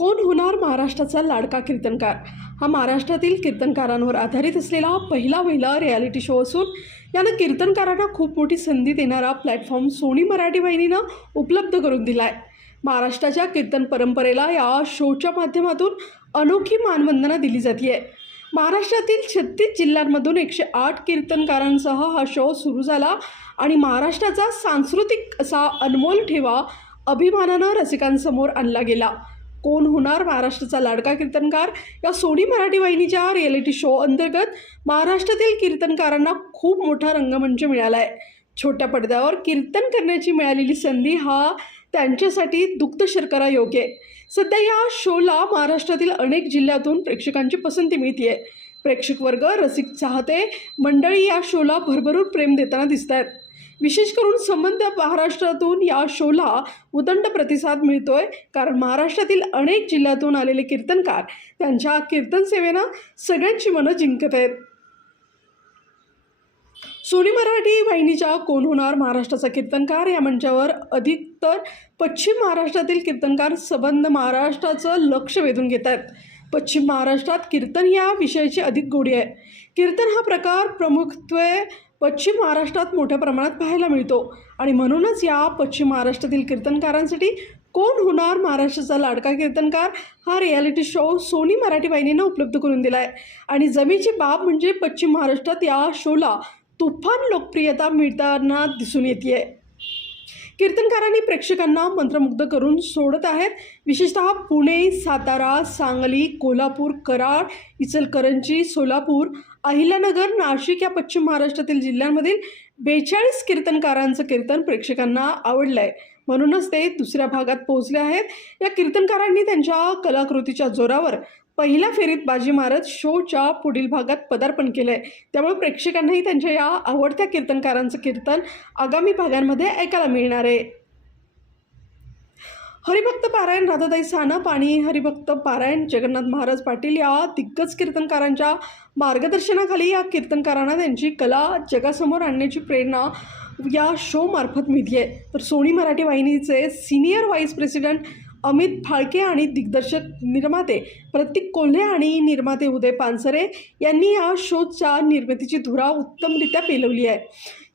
कोण होणार महाराष्ट्राचा लाडका कीर्तनकार? हा महाराष्ट्रातील कीर्तनकारांवर आधारित असलेला पहिला महिला रियालिटी शो असून यानं कीर्तनकारांना खूप मोठी संधी देणारा प्लॅटफॉर्म सोनी मराठी वाहिनीनं उपलब्ध करून दिला आहे महाराष्ट्राच्या कीर्तन परंपरेला या शोच्या माध्यमातून अनोखी मानवंदना दिली जाते महाराष्ट्रातील छत्तीस जिल्ह्यांमधून एकशे आठ कीर्तनकारांसह हा शो सुरू झाला आणि महाराष्ट्राचा सांस्कृतिक असा अनमोल ठेवा अभिमानानं रसिकांसमोर आणला गेला. कोण होणार? महाराष्ट्राचा लाडका कीर्तनकार. या सोनी मराठी वाहिनीच्या रिॲलिटी शो अंतर्गत महाराष्ट्रातील कीर्तनकारांना खूप मोठा रंगमंच मिळाला आहे छोट्या पडद्यावर कीर्तन करण्याची मिळालेली संधी हा त्यांच्यासाठी दुग्ध शर्करा योग्य आहे. सध्या या शोला महाराष्ट्रातील अनेक जिल्ह्यातून प्रेक्षकांची पसंती मिळते आहे प्रेक्षक वर्ग रसिक चाहते मंडळी या शोला भरभरून प्रेम देताना दिसत आहेत विशेष करून संबंध महाराष्ट्रातून या शोला उदंड प्रतिसाद मिळतोय. कारण महाराष्ट्रातील अनेक जिल्ह्यातून आलेले कीर्तनकार त्यांच्या कीर्तन सेवेनं सगळ्यांची मनं जिंकत आहेत. सोनी मराठी वाहिनीच्या कोण होणार महाराष्ट्राचा कीर्तनकार? या मंचावर अधिकतर पश्चिम महाराष्ट्रातील कीर्तनकार संबंध महाराष्ट्राचं लक्ष वेधून घेत आहेत. पश्चिम महाराष्ट्रात कीर्तन या विषयाची अधिक गोडी आहे. कीर्तन हा प्रकार प्रमुखत्वे पश्चिम महाराष्ट्रात मोठ्या प्रमाणात पाहायला मिळतो. आणि म्हणूनच या पश्चिम महाराष्ट्रातील कीर्तनकारांसाठी कोण होणार महाराष्ट्राचा लाडका कीर्तनकार हा रियालिटी शो सोनी मराठी वाहिनीनं उपलब्ध करून दिला आहे आणि जमीची बाब म्हणजे पश्चिम महाराष्ट्रात या शोला तुफान लोकप्रियता मिळताना दिसून येते आहे कीर्तनकारांनी प्रेक्षकांना मंत्रमुग्ध करून सोडत आहेत. विशेषतः पुणे सातारा सांगली कोल्हापूर कराड इचलकरंजी सोलापूर अहिल्यानगर नाशिक या पश्चिम महाराष्ट्रातील जिल्ह्यांमधील बेचाळीस कीर्तनकारांचं कीर्तन प्रेक्षकांना आवडलं आहे म्हणूनच ते दुसऱ्या भागात पोहोचले आहेत. या कीर्तनकारांनी त्यांच्या कलाकृतीच्या जोरावर पहिल्या फेरीत बाजी मारत शोच्या पुढील भागात पदार्पण केलं आहे त्यामुळे प्रेक्षकांनाही त्यांच्या या आवडत्या कीर्तनकारांचं कीर्तन आगामी भागांमध्ये ऐकायला मिळणार आहे. हरिभक्त पारायण राधाताई सानप आणि हरिभक्त पारायण जगन्नाथ महाराज पाटील या दिग्गज कीर्तनकारांच्या मार्गदर्शनाखाली या कीर्तनकारांना त्यांची कला जगासमोर आणण्याची प्रेरणा या शोमार्फत मिळते आहे तर Sony Marathi वाहिनीचे senior vice president Amit Phalke आणि दिग्दर्शक निर्माते प्रतीक कोल्हे आणि निर्माते उदय पानसरे यांनी या शोच्या निर्मितीची धुरा उत्तमरित्या पेलवली आहे.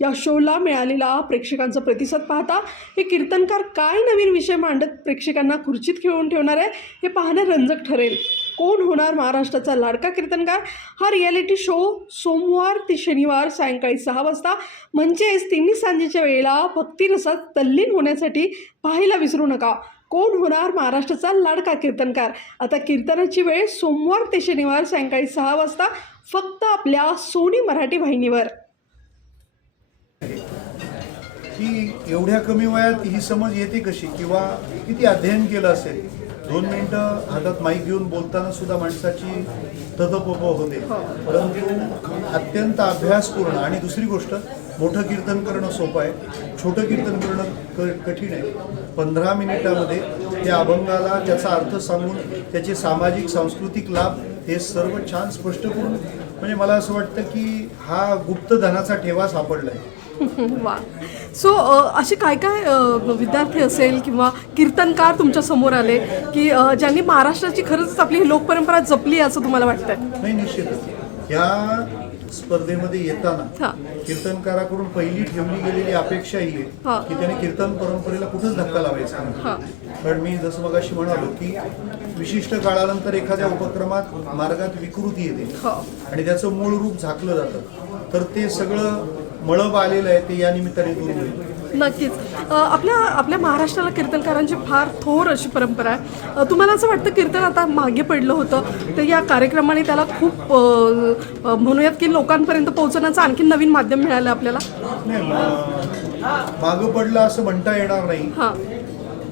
या शोला मिळालेला प्रेक्षकांचा प्रतिसाद पाहता हे कीर्तनकार काय नवीन विषय मांडत प्रेक्षकांना खुर्चीत खेळून ठेवणार आहे हे पाहणं रंजक ठरेल. कोण होणार महाराष्ट्राचा लाडका कीर्तनकार? हा रियालिटी शो सोमवार ते शनिवार सायंकाळी सहा वाजता. म्हणजेच तिन्ही सांजेच्या वेळेला भक्तिरसात तल्लीन होण्यासाठी पाहायला विसरू नका. कोण होणार महाराष्ट्राचा लाडका कीर्तनकार? आता कीर्तनाची वेळ सोमवार ते शनिवार सायंकाळी सहा वाजता फक्त आपल्या सोनी मराठी वाहिनीवर. ही एवढ्या कमी वयात ही समज येते कशी? किंवा किती अध्ययन केलं असेल? दोन मिनिटं हातात माईक घेऊन बोलताना सुद्धा माणसाची तदपप होते. परंतु अत्यंत अभ्यासपूर्ण आणि दुसरी गोष्ट मोठं कीर्तन करणं सोपं आहे. छोटं कीर्तन करणं क कठीण आहे. पंधरा मिनिटामध्ये त्या अभंगाला त्याचा अर्थ सांगून त्याचे सामाजिक सांस्कृतिक लाभ हे सर्व छान स्पष्ट करून म्हणजे मला असं वाटतं की हा गुप्तधनाचा ठेवा सापडला आहे वा सो असे काय काय विद्यार्थी असेल किंवा कीर्तनकार तुमच्यासमोर आले की ज्यांनी महाराष्ट्राची खरंच आपली लोकपरंपरा जपली असं तुम्हाला वाटतंय? नाही निश्चितच. या स्पर्धेमध्ये येताना कीर्तनकाराकडून पहिली ठेवली गेलेली अपेक्षा ही. आहे की त्याने कीर्तन परंपरेला कुठंच धक्का लावायचा नाही. हां. कारण मी जसं मगाशी म्हणालो की विशिष्ट काळानंतर एखाद्या उपक्रमात मार्गात विकृती येते आणि त्याचं मूळ रूप झाकलं जातं. तर ते सगळं मळब आलेलं आहे ते या निमित्ताने दूर होईल. नक्कीच. आपल्या आपल्या महाराष्ट्राला कीर्तनकारांची फार थोर अशी परंपरा आहे. तुम्हाला असं वाटतं कीर्तन आता मागे पडलं होतं? तर या कार्यक्रमाने त्याला खूप म्हणूयात की लोकांपर्यंत पोहोचण्याचं आणखी नवीन माध्यम मिळालं आपल्याला? मागं पडलं असं म्हणता येणार नाही. हां.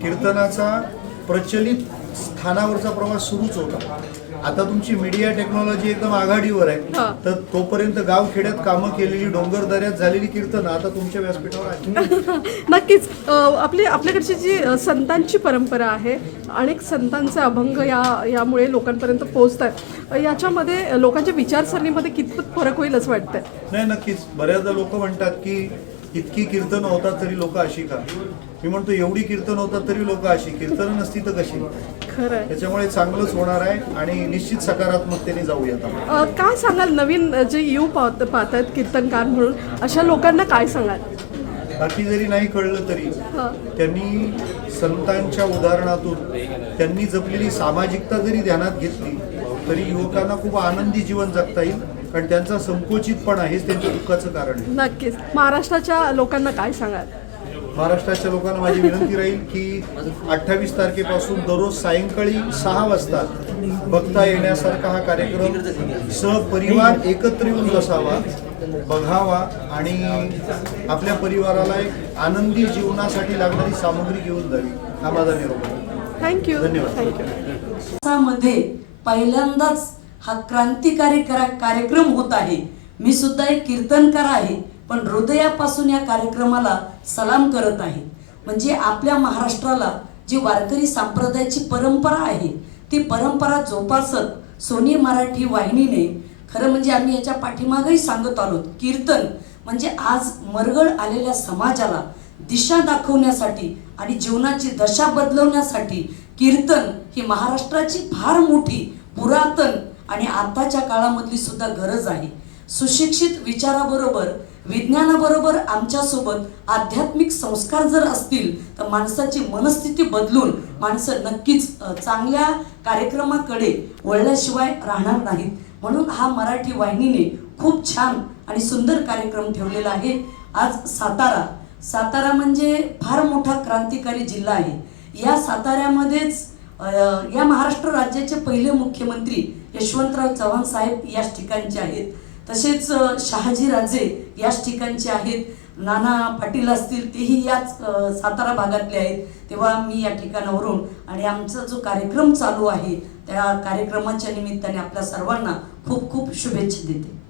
कीर्तनाचा प्रचलित स्थानावरचा प्रवास सुरूच होता. आता तुमची मीडिया टेक्नॉलॉजी एकदम आघाडीवर. आहे. तर तोपर्यंत गाव खेड्यात कामं केलेली डोंगर दऱ्यात झालेली कीर्तन आता तुमच्या व्यासपीठावर आहे. नक्कीच. आपली आपल्याकडची जी संतांची परंपरा आहे अनेक संतांचे अभंग या यामुळे लोकांपर्यंत पोहोचतात अ, याच्यामध्ये लोकांच्या विचारसरणीमध्ये कितपत फरक होईल असं वाटतंय? नाही नक्कीच. बऱ्याचदा लोक म्हणतात की इतकी कीर्तन होतात तरी लोक अशी का? मी म्हणतो एवढी कीर्तन होतात तरी लोक अशी. कीर्तन नसती तर कशी? त्याच्यामुळे चांगलंच होणार आहे आणि निश्चित सकारात्मकतेने जाऊयात काय सांगाल नवीन जे यू पाहत पाहत आहेत कीर्तनकार म्हणून अशा लोकांना काय सांगाल? बाकी जरी नाही कळलं तरी. त्यांनी संतांच्या उदाहरणातून त्यांनी जपलेली सामाजिकता जरी ध्यानात घेतली तरी युवकांना खूप आनंदी जीवन जगता येईल. कारण त्यांचा संकोचितपणा हेच त्यांच्या दुःखाचं कारण आहे. नक्कीच. महाराष्ट्राच्या लोकांना काय सांगाल? महाराष्ट्राच्या लोकांना माझी विनंती राहील की अठ्ठावीस तारखेपासून दररोज सायंकाळी सहा वाजता बघता येण्यासारखा हा कार्यक्रम सहपरिवार एकत्र येऊन बसावा बघावा आणि आपल्या परिवाराला एक आनंदी जीवनासाठी लागणारी सामग्री घेऊन जावी. हा माझा निरोप आहे. थँक्यू धन्यवाद. थँक्यू मध्ये पहिल्यांदाच हा क्रांतिकारी करा कार्यक्रम होत आहे. मी सुद्धा एक कीर्तनकार आहे पण हृदयापासून या कार्यक्रमाला सलाम करत आहे. म्हणजे आपल्या महाराष्ट्राला जी वारकरी संप्रदायाची परंपरा आहे ती परंपरा जोपासत सोनी मराठी वाहिनीने खरं म्हणजे आम्ही याच्या पाठीमागही सांगत आलो कीर्तन म्हणजे आज मरगळ आलेल्या समाजाला दिशा दाखवण्यासाठी आणि जीवनाची दशा बदलवण्यासाठी कीर्तन ही महाराष्ट्राची फार मोठी पुरातन आणि आताच्या काळामधली सुद्धा गरज आहे. सुशिक्षित विचाराबरोबर विज्ञानाबरोबर आमच्यासोबत आध्यात्मिक संस्कार जर असतील तर माणसाची मनस्थिती बदलून माणसं नक्कीच चांगल्या कार्यक्रमाकडे वळल्याशिवाय राहणार नाहीत. म्हणून हा मराठी वाहिनीने खूप छान आणि सुंदर कार्यक्रम ठेवलेला आहे. आज सातारा. सातारा म्हणजे फार मोठा क्रांतिकारी जिल्हा आहे. या साताऱ्यामध्येच या महाराष्ट्र राज्याचे पहिले मुख्यमंत्री यशवंतराव चव्हाण साहेब याच ठिकाणचे आहेत. तसेच शहाजी राजे याच ठिकाणचे आहेत. नाना पाटील असतील तेही याच सातारा भागातले आहेत. तेव्हा मी या ठिकाणावरून आणि आमचा जो कार्यक्रम चालू आहे त्या कार्यक्रमाच्या निमित्ताने आपल्या सर्वांना खूप खूप शुभेच्छा देते.